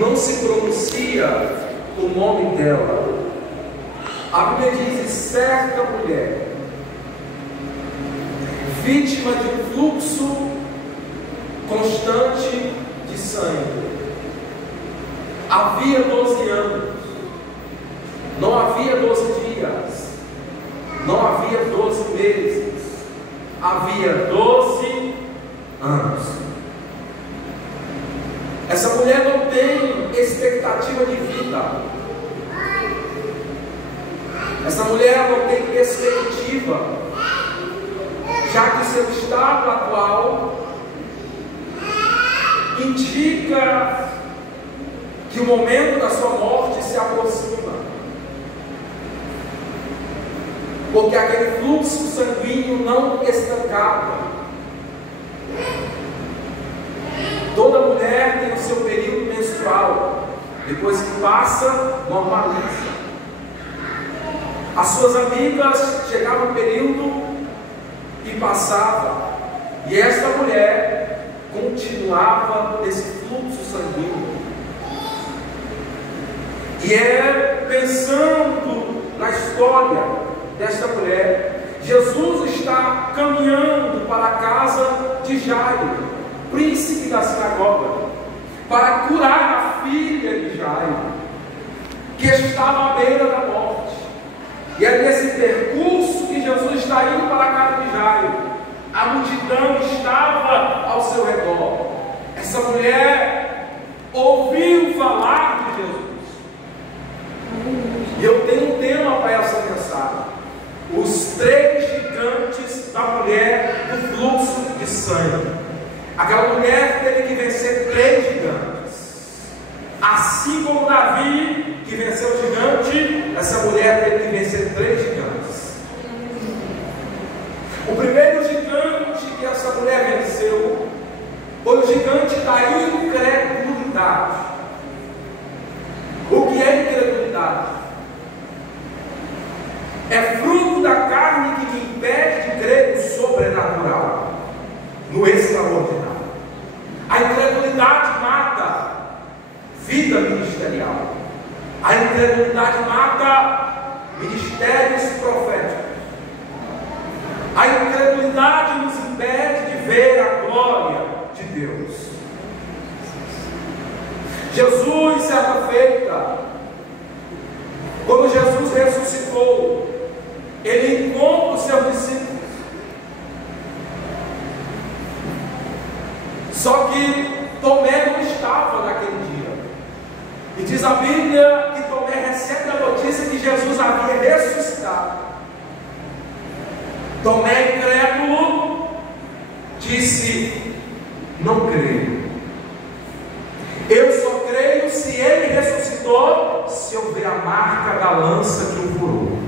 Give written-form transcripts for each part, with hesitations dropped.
não se pronuncia o nome dela. A Bíblia diz: certa mulher, vítima de um fluxo constante de sangue, havia 12 anos, não havia 12 dias, não havia 12 meses, havia 12 anos. Essa mulher não tem expectativa de vida. Essa mulher não tem perspectiva, já que o seu estado atual indica que o momento da sua morte se aproxima, porque aquele fluxo sanguíneo não estancava. Toda mulher tem o seu período menstrual, depois que passa, normaliza. As suas amigas chegavam um período e passava, e esta mulher continuava nesse fluxo sanguíneo. E é pensando na história desta mulher, Jesus está caminhando para a casa de Jairo, príncipe da sinagoga, para curar a filha de Jairo, que estava à beira da morte. E é nesse percurso que Jesus está indo para a casa de Jairo. A multidão estava ao seu redor. Essa mulher ouviu falar de Jesus. E eu tenho um tema para essa mensagem: os 3 gigantes da mulher do fluxo de sangue. Aquela mulher teve que vencer 3 gigantes. Assim como Davi, que venceu o gigante, essa mulher teve que vencer 3 gigantes. O primeiro gigante que essa mulher venceu foi o gigante da incredulidade. O que é incredulidade? É fruto da carne que me impede de crer no sobrenatural, no extraordinário. A incredulidade mata vida ministerial. A incredulidade mata ministérios proféticos. A incredulidade nos impede de ver a glória de Deus. Jesus, certa feita, quando Jesus ressuscitou, ele encontra os seus discípulos. Só que Tomé não estava naquele dia. E diz a Bíblia que Tomé recebe a notícia que Jesus havia ressuscitado. Tomé, incrédulo, disse: não creio. Eu só creio se ele ressuscitou, se eu ver a marca da lança que o furou.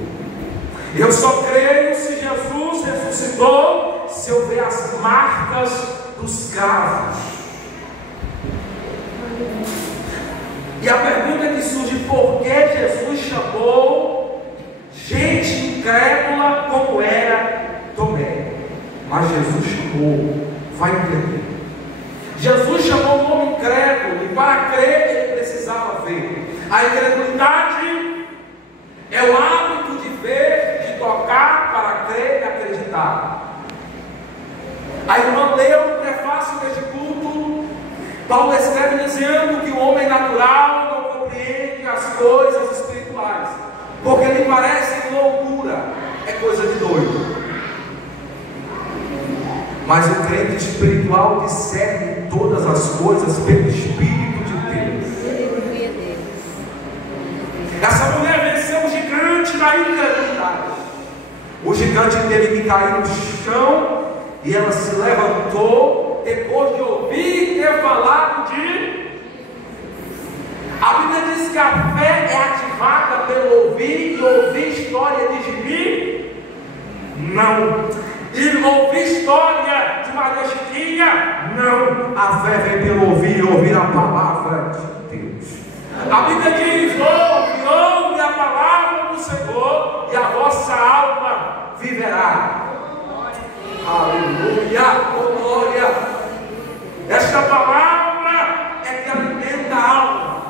Eu só creio se Jesus ressuscitou, se eu ver as marcas dos cravos. E a pergunta que surge: por que Jesus chamou gente incrédula como era Tomé? Mas Jesus chamou, vai entender. Jesus chamou um homem incrédulo, e para crer ele precisava ver. A incredulidade é o hábito de ver, de tocar para crer e acreditar. A irmã leu no prefácio deste culto, Paulo escreve dizendo que o homem natural não compreende as coisas espirituais, porque lhe parecem loucura, é coisa de doido. Mas o crente espiritual discerne todas as coisas pelo Espírito de Deus. Essa mulher venceu o gigante da incredulidade. O gigante teve que cair no chão, e ela se levantou depois de ouvir ter falado de... A Bíblia diz que a fé é ativada pelo ouvir, e ouvir história de gibi? Não. E ouvir história de Maria Chiquinha? Não. A fé vem pelo ouvir, e ouvir a palavra de Deus. A Bíblia diz: ouve a palavra do Senhor, e a vossa alma viverá. Aleluia, glória. Esta palavra é que alimenta a alma.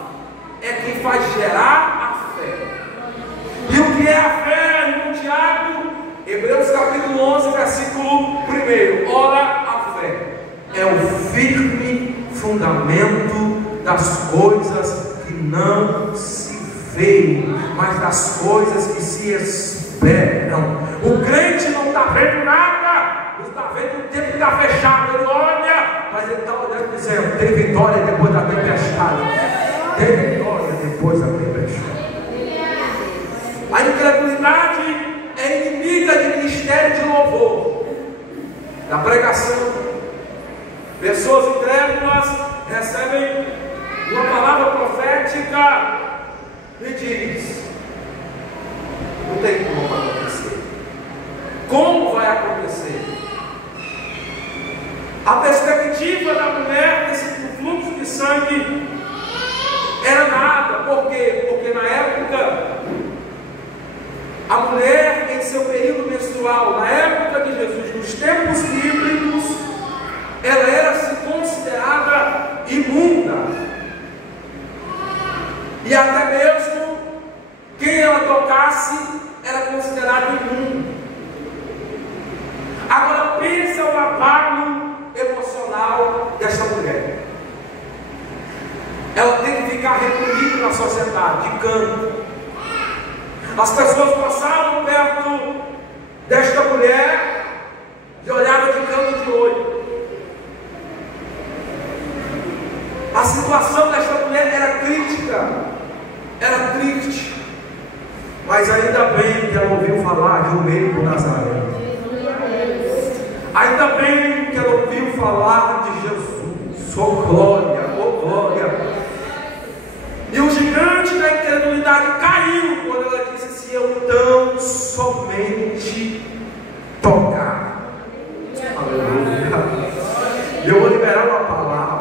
fundamento das coisas que não se veem, mas das coisas que se esperam. O crente não está vendo nada, não está vendo o tempo que está fechado, ele olha, mas ele está olhando dizendo: tem vitória depois da tempestade, tem vitória depois da tempestade. A incredulidade é inimiga de ministério de louvor, da pregação. Pessoas incrédulas recebem uma palavra profética e diz: não tem como acontecer. Como vai acontecer? A perspectiva da mulher desse fluxo de sangue era nada. Por quê? Porque na época, a mulher em seu período menstrual, na época de Jesus, nos tempos bíblicos, ela era se considerada imunda, e até mesmo quem ela tocasse era considerado imundo. Agora pensa o abalo emocional desta mulher. Ela tem que ficar recolhida na sociedade, de canto. As pessoas passavam perto desta mulher e olhavam de canto de olho. A situação desta mulher era crítica, era triste, mas ainda bem que ela ouviu falar de um médico Nazareno. Ainda bem que ela ouviu falar de Jesus. Oh glória, oh glória. E o gigante da incredulidade caiu quando ela disse: se eu tão somente tocar. Aleluia. E eu vou liberar uma palavra.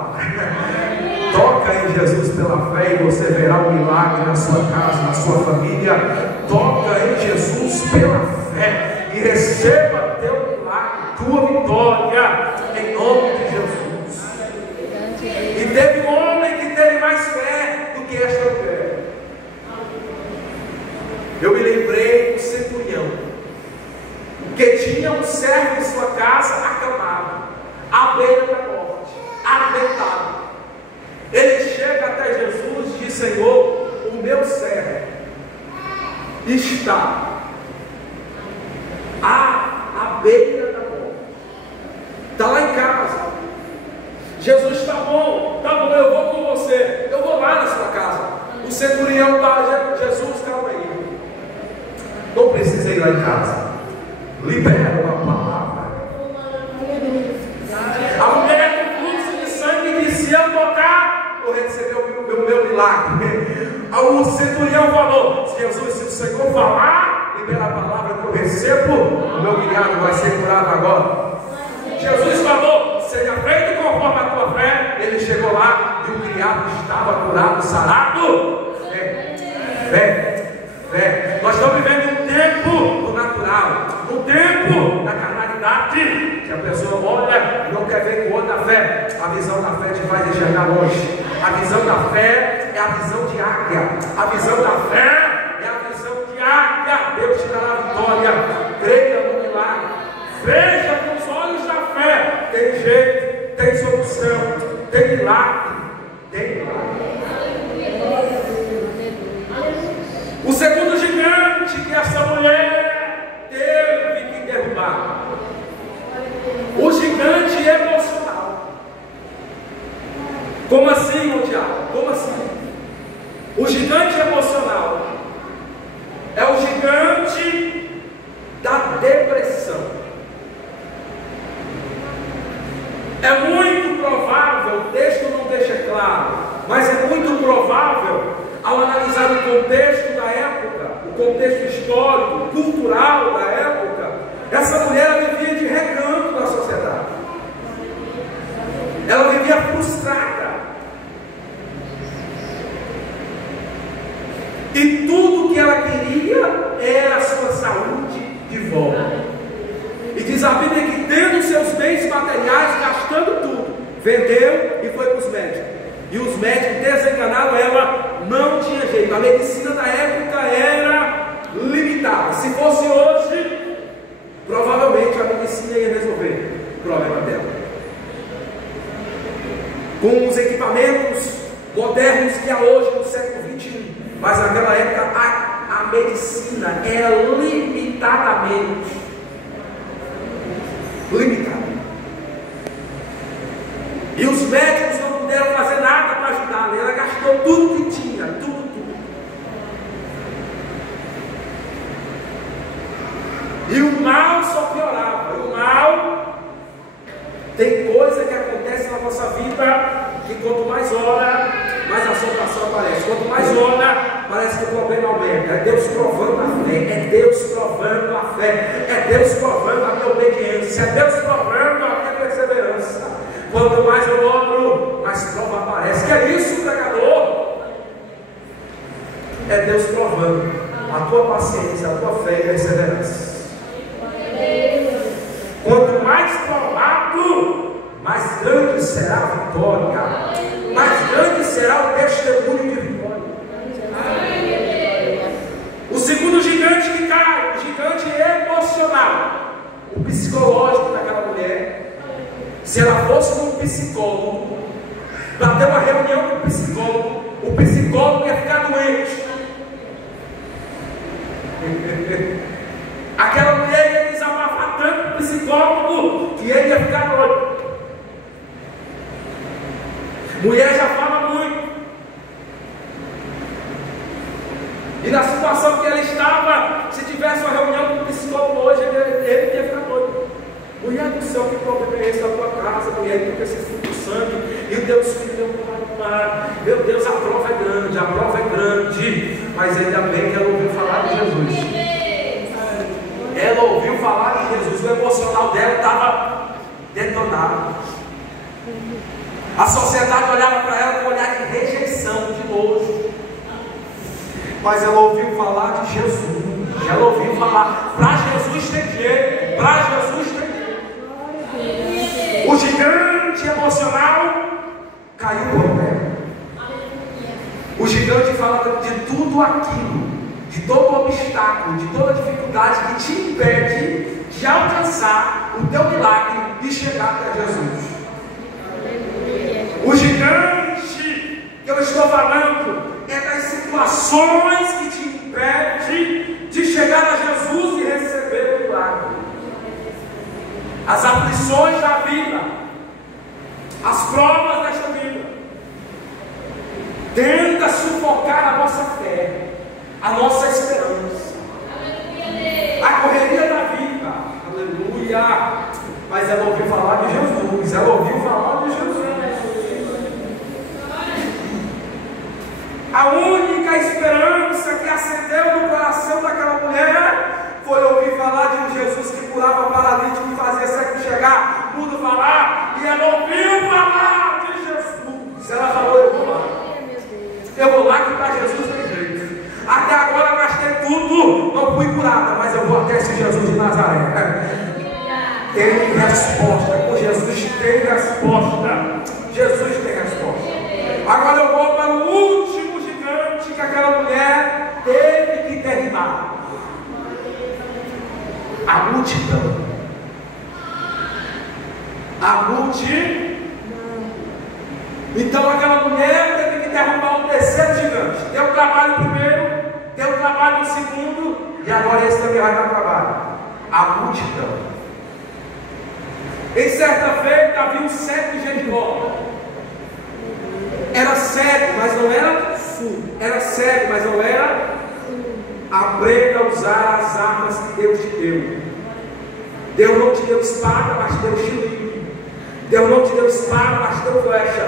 Toca em Jesus pela fé e você verá um milagre na sua casa, na sua família. Toca em Jesus pela fé e receba teu milagre, tua vitória, em nome de Jesus. E teve um homem que teve mais fé do que esta mulher. Eu me lembrei do centurião, que tinha um servo em sua casa acamado, à beira da morte, adoentado. Ele chega até Jesus e diz: Senhor, o meu servo está à beira da morte, está lá em casa. Jesus: tá bom, eu vou com você, eu vou lá na sua casa. O centurião está: Jesus, calma aí, não precisa ir lá em casa, libera uma palavra. A mulher com fluxo de sangue disse: se eu tocar, eu recebi o meu milagre. O centurião falou: Jesus, se o Senhor falar, libera a palavra que eu recebo, o meu criado vai ser curado agora. Jesus falou: seja feito conforme a tua fé. Ele chegou lá e o criado estava curado, sarado. Fé. Nós estamos vivendo um tempo do natural, um tempo da carnalidade, que a pessoa olha e não quer ver com o olho da fé. A visão da fé te faz enxergar longe. A visão da fé é a visão de águia. A visão da fé é a visão de águia. Deus te dará a vitória. Creia no milagre. Veja com os olhos da fé. Tem jeito, tem solução, tem milagre. Tem milagre. O segundo gigante que essa mulher teve que derrubar, o gigante emocional. Como assim, meu diabo? Como assim? O gigante emocional é o gigante da depressão. É muito provável, o texto não deixa claro, mas é muito provável, ao analisar o contexto da época, o contexto histórico, cultural da época, essa mulher vivia de recanto na sociedade. Ela vivia frustrada. E tudo que ela queria era a sua saúde de volta. E diz a Bíblia que, tendo seus bens materiais, gastando tudo, vendeu e foi para os médicos. E os médicos desenganaram ela, não tinha jeito. A medicina da época era limitada. Se fosse hoje, provavelmente a medicina ia resolver o problema dela. com os equipamentos modernos que há hoje no século XXI, mas naquela época a medicina era limitadamente limitada. E os médicos não puderam fazer nada para ajudá-la. Ela gastou tudo que tinha, tudo. E o mal só piorava. O mal, tem coisa que acontece na nossa vida que quanto mais ora, mais assombração aparece. Quanto mais ora, parece que o problema aumenta. É Deus provando a fé. É Deus provando a fé. É Deus provando a minha obediência. É Deus provando a minha perseverança. Quanto mais eu oro, mais prova aparece. Que é isso, pregador? É Deus provando a tua paciência, a tua fé e a perseverança. Quanto mais provado, mais grande será a vitória, mais grande será o testemunho de vitória. O segundo gigante que cai, o gigante emocional, o psicológico daquela mulher. Se ela fosse um psicólogo, para ter uma reunião com o psicólogo ia ficar doente. Aquela mulher ia desabafar tanto com o psicólogo que ele ia ficar doido. Mulher já fala muito. E na situação que ela estava, se tivesse uma reunião com o psicólogo hoje, ele ia ficar doido. Mulher do céu, que problema é esse na tua casa? Mulher, tu com esse fluxo de sangue, e o Deus que deu para mar. Meu Deus, a prova é grande, mas ainda bem que ela ouviu falar de Jesus. Ela ouviu falar de Jesus, o emocional dela estava detonado. A sociedade olhava para ela com um olhar de rejeição, de nojo. Mas ela ouviu falar de Jesus. Ela ouviu falar, para Jesus tem jeito, para Jesus tem jeito. O gigante emocional caiu por terra. O gigante fala de tudo aquilo, de todo obstáculo, de toda dificuldade que te impede de alcançar o teu milagre e chegar até Jesus. O gigante que eu estou falando é das situações que te impedem de chegar a Jesus e receber o milagre. As aflições da vida, as provas desta vida, tenta sufocar a nossa fé, a nossa esperança, a correria da vida, aleluia. Mas ela ouviu falar de Jesus, ela ouviu falar de Jesus. A única esperança que acendeu no coração daquela mulher foi ouvir falar de um Jesus que curava paralítico e fazia cego chegar, mudo falar, e ela ouviu falar de Jesus. Ela falou, eu vou lá que para Jesus tem jeito. Até agora eu gastei tudo, não fui curada, mas eu vou até esse Jesus de Nazaré. Tem resposta, com Jesus tem resposta. Jesus tem resposta. Agora eu vou para o último gigante que aquela mulher teve que derribar. A multidão. A multidão. Então aquela mulher teve que derrubar o terceiro gigante. Deu trabalho primeiro, deu trabalho no segundo, e agora esse também vai dar trabalho. A multidão. Em certa feita havia um cego de Jericó. Era cego, mas não era surdo. Era cego, mas não era. Aprenda a usar as armas que Deus te deu. Deus não te deu espada, mas te deu xilingue. Deus não te deu espada, mas te deu flecha.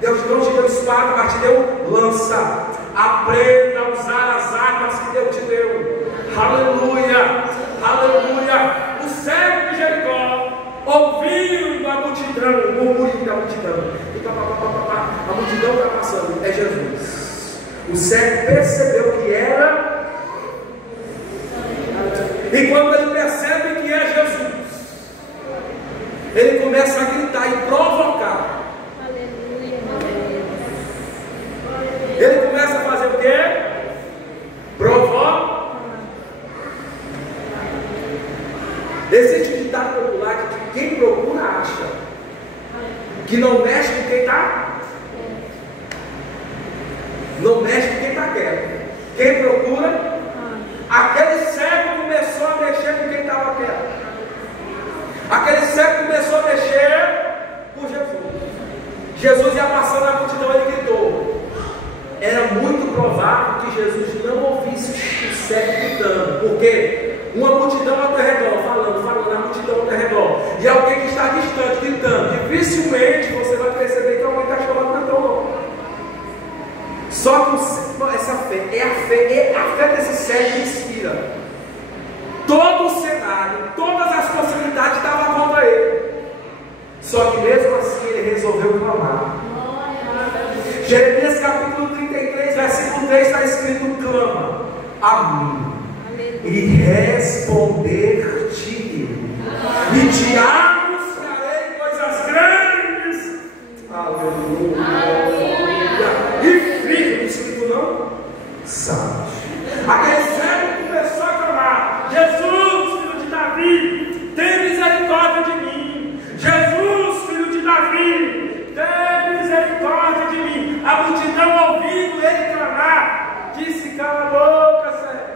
Deus não te deu espada, mas te deu lança. Aprenda a usar as armas que Deus te deu. Aleluia, aleluia. O cego de Jericó, ouvindo a multidão, o murmurinho da multidão, a multidão está passando, é Jesus. O cego percebeu que era. E quando ele percebe que é Jesus, ele começa a gritar e provocar. Ele começa a fazer o quê? Provocar. Existe um ditado popular que quem procura acha, que não mexe com quem está Não mexe com quem está quieto. Quem procura, aquele cego começou a mexer com quem estava quieto. Aquele cego começou a mexer com Jesus. Jesus ia passando na multidão, ele gritou. Era muito provável que Jesus não ouvisse o cego gritando, porque uma multidão ao teu redor, falando, a multidão ao teu redor, e alguém que está distante gritando, dificilmente você vai perceber que alguém está chamando no teu nome. Só que essa fé, a fé desse cego que inspira. Todo o cenário, todas as possibilidades estavam contra ele. Só que mesmo assim ele resolveu clamar. Jeremias capítulo 33, versículo 3 está escrito: clama a mim e responder-te, e te anunciarei coisas grandes. Aleluia. E firmes que tu não sabes. Aquele cego começou a clamar: Jesus, filho de Davi, tem misericórdia de mim. Jesus, filho de Davi, tem misericórdia de mim. A multidão, ouvindo ele clamar, disse: cala a boca, cego.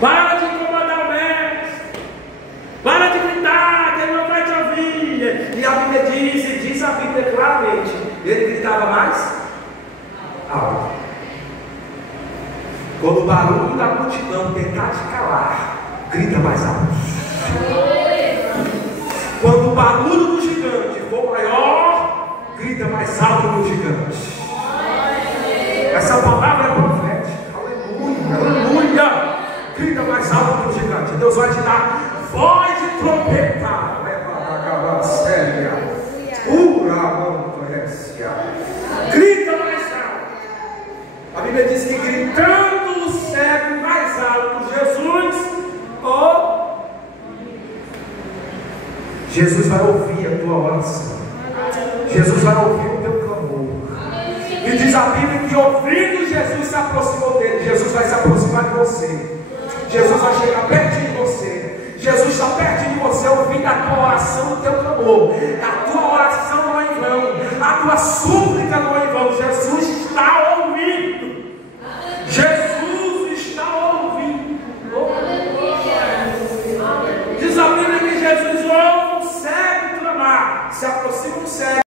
Para de incomodar o mestre. Para de gritar, que ele não vai te ouvir. E a Bíblia diz a Bíblia claramente, ele gritava mais alto. Quando o barulho da multidão tentar te calar, grita mais alto. Quando o barulho do gigante for maior, grita mais alto que o gigante. Essa palavra é profética. Aleluia, aleluia. Grita mais alto que o gigante. Deus vai te dar voz de trombeta. Grita mais alto. A Bíblia diz que gritando o cego mais alto, Jesus vai ouvir a tua oração. Jesus vai ouvir o teu clamor. E diz a Bíblia que ouvindo Jesus se aproximou dele. Jesus vai se aproximar de você. Jesus vai chegar pertinho de você. Jesus está pertinho de você, ouvindo a tua oração, o teu clamor. A tua oração não é em vão. A tua súplica não